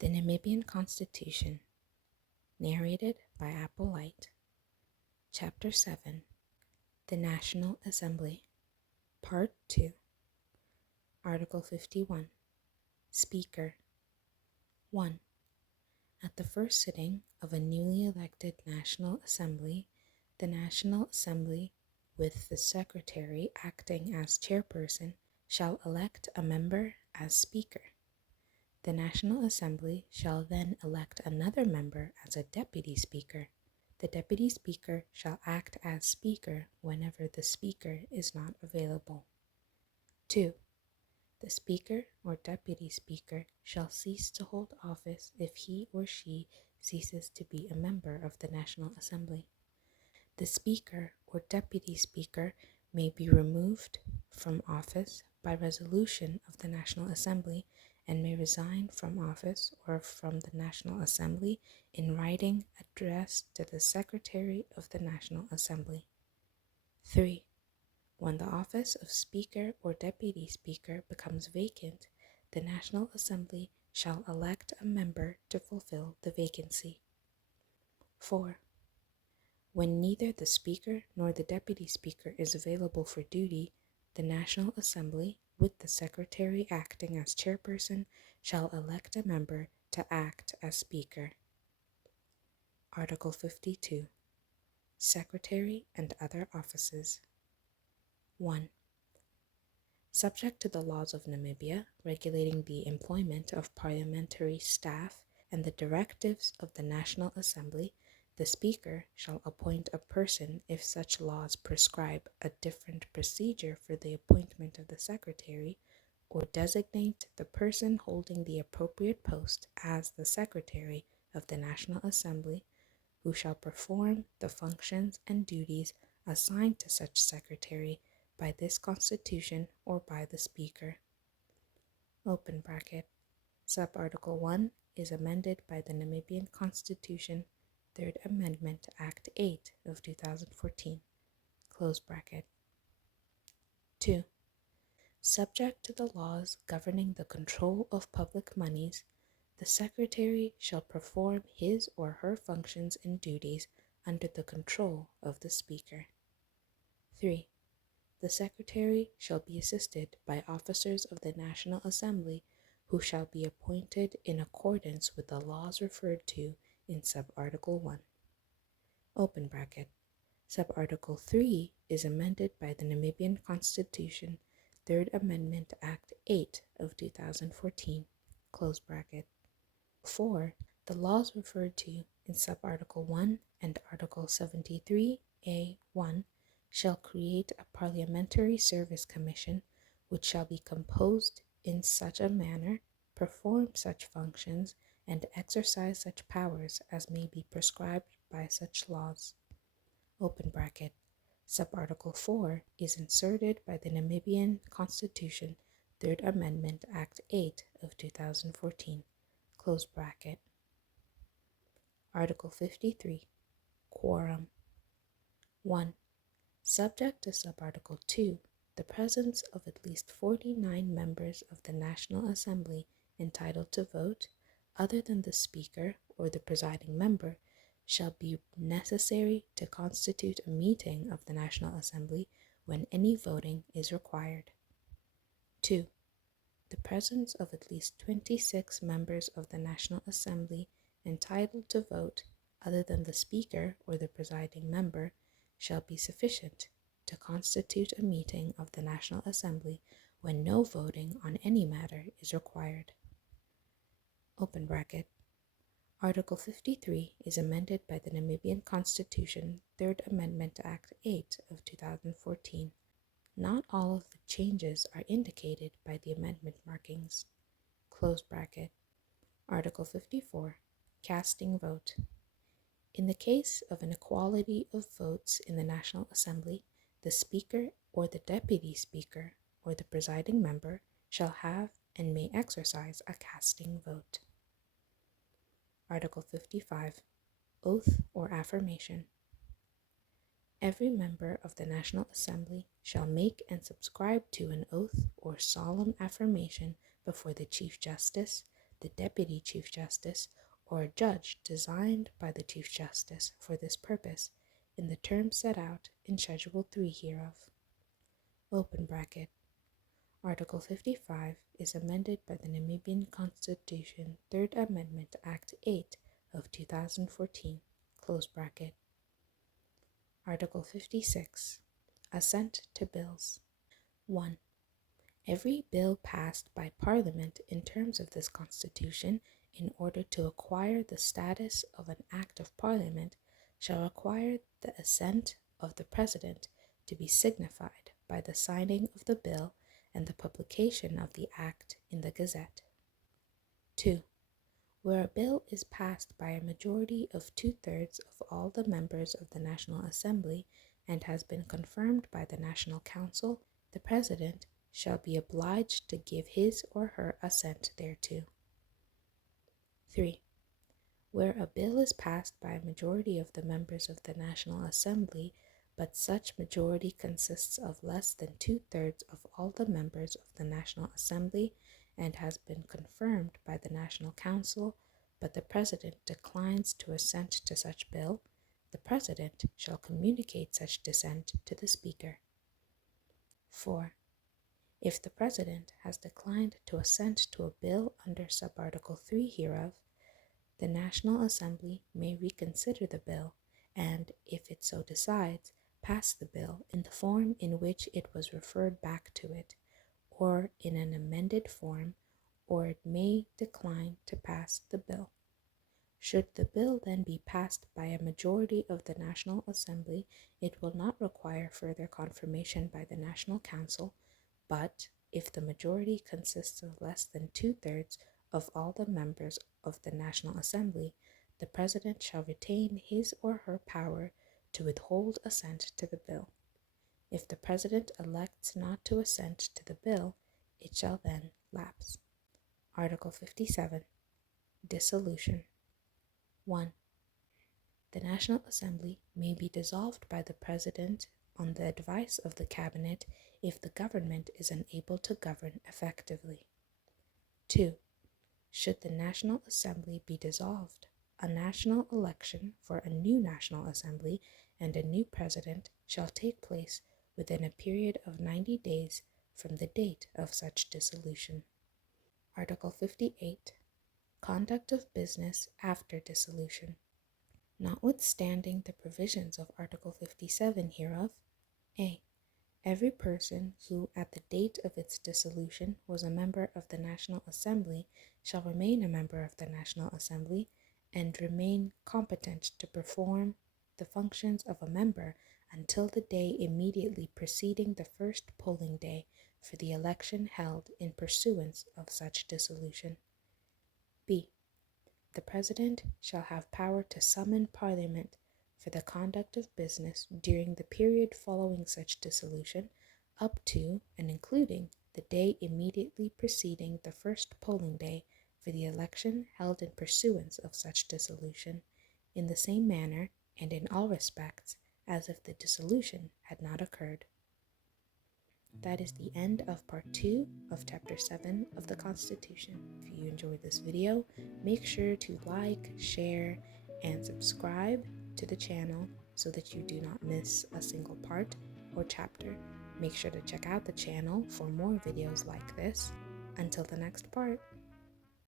The Namibian Constitution, narrated by Apple Light. Chapter 7, The National Assembly, Part 2. Article 51. Speaker. 1. At the first sitting of a newly elected National Assembly, the National Assembly, with the Secretary acting as chairperson, shall elect a member as Speaker. The National Assembly shall then elect another member as a Deputy Speaker. The Deputy Speaker shall act as Speaker whenever the Speaker is not available. 2. The Speaker or Deputy Speaker shall cease to hold office if he or she ceases to be a member of the National Assembly. The Speaker or Deputy Speaker may be removed from office by resolution of the National Assembly and may resign from office or from the National Assembly in writing addressed to the Secretary of the National Assembly. 3. When the office of Speaker or Deputy Speaker becomes vacant, the National Assembly shall elect a member to fulfill the vacancy. 4. When neither the Speaker nor the Deputy Speaker is available for duty, the National Assembly, with the Secretary acting as chairperson, shall elect a member to act as Speaker. Article 52. Secretary and other offices. 1. Subject to the laws of Namibia regulating the employment of parliamentary staff and the directives of the National Assembly, the Speaker shall appoint a person if such laws prescribe a different procedure for the appointment of the Secretary, or designate the person holding the appropriate post as the Secretary of the National Assembly, who shall perform the functions and duties assigned to such Secretary by this Constitution or by the Speaker. Open bracket. Subarticle 1 is amended by the Namibian Constitution, Third Amendment, Act 8 of 2014. Close bracket. 2. Subject to the laws governing the control of public monies, the Secretary shall perform his or her functions and duties under the control of the Speaker. 3. The Secretary shall be assisted by officers of the National Assembly who shall be appointed in accordance with the laws referred to in Subarticle 1. Open bracket. Subarticle 3 is amended by the Namibian Constitution, Third Amendment, Act 8 of 2014. Close bracket. 4. The laws referred to in Subarticle 1 and Article 73A1 shall create a Parliamentary Service Commission which shall be composed in such a manner, perform such functions, and exercise such powers as may be prescribed by such laws. Open bracket. Subarticle 4 is inserted by the Namibian Constitution, Third Amendment, Act 8 of 2014. Close bracket. Article 53. Quorum. 1. Subject to Subarticle 2, the presence of at least 49 members of the National Assembly entitled to vote, other than the Speaker or the presiding member, shall be necessary to constitute a meeting of the National Assembly when any voting is required. 2. The presence of at least 26 members of the National Assembly entitled to vote, other than the Speaker or the presiding member, shall be sufficient to constitute a meeting of the National Assembly when no voting on any matter is required. Open bracket. Article 53 is amended by the Namibian Constitution, Third Amendment, Act 8 of 2014. Not all of the changes are indicated by the amendment markings. Close bracket. Article 54. Casting vote. In the case of an equality of votes in the National Assembly, the Speaker or the Deputy Speaker or the presiding member shall have and may exercise a casting vote. Article 55. Oath or affirmation. Every member of the National Assembly shall make and subscribe to an oath or solemn affirmation before the Chief Justice, the Deputy Chief Justice, or a judge designed by the Chief Justice for this purpose in the terms set out in Schedule 3 hereof. Open bracket. Article 55 is amended by the Namibian Constitution 3rd Amendment Act 8 of 2014. Close bracket. Article 56. Assent to bills. 1. Every bill passed by Parliament in terms of this Constitution in order to acquire the status of an Act of Parliament shall require the assent of the President to be signified by the signing of the bill and the publication of the Act in the Gazette. 2. Where a bill is passed by a majority of 2/3 of all the members of the National Assembly and has been confirmed by the National Council, the President shall be obliged to give his or her assent thereto. 3. Where a bill is passed by a majority of the members of the National Assembly, but such majority consists of less than 2/3 of all the members of the National Assembly and has been confirmed by the National Council, but the President declines to assent to such bill, the President shall communicate such dissent to the Speaker. 4. If the President has declined to assent to a bill under Subarticle 3 hereof, the National Assembly may reconsider the bill and, if it so decides, pass the bill in the form in which it was referred back to it, or in an amended form, or it may decline to pass the bill. Should the bill then be passed by a majority of the National Assembly, it will not require further confirmation by the National Council, but if the majority consists of less than 2/3 of all the members of the National Assembly, the President shall retain his or her power to withhold assent to the bill. If the President elects not to assent to the bill, it shall then lapse. Article 57. Dissolution. 1. The National Assembly may be dissolved by the President on the advice of the Cabinet if the government is unable to govern effectively. 2. Should the National Assembly be dissolved, a national election for a new National Assembly and a new President shall take place within a period of 90 days from the date of such dissolution. Article 58. Conduct of business after dissolution. Notwithstanding the provisions of Article 57 hereof, a. Every person who at the date of its dissolution was a member of the National Assembly shall remain a member of the National Assembly and remain competent to perform the functions of a member until the day immediately preceding the first polling day for the election held in pursuance of such dissolution. B. The President shall have power to summon Parliament for the conduct of business during the period following such dissolution, up to and including the day immediately preceding the first polling day for the election held in pursuance of such dissolution, in the same manner and in all respects as if the dissolution had not occurred. That is the end of part 2 of chapter 7 of the Constitution. If you enjoyed this video, make sure to like, share, and subscribe to the channel so that you do not miss a single part or chapter. Make sure to check out the channel for more videos like this. Until the next part.